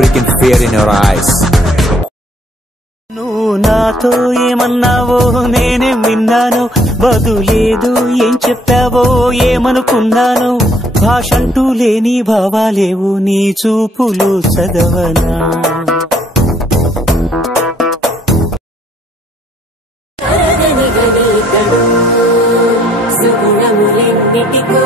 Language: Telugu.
freaking fear in your eyes. నువ్వు నాతో ఏమన్నావో నేనే విన్నాను, బదులేదు ఏం చెప్పావో ఏమనుకున్నాను. భాషంటూ లేని భావాలేవు నీ చూపులు చదవనా. సుగుణములెన్నిటికో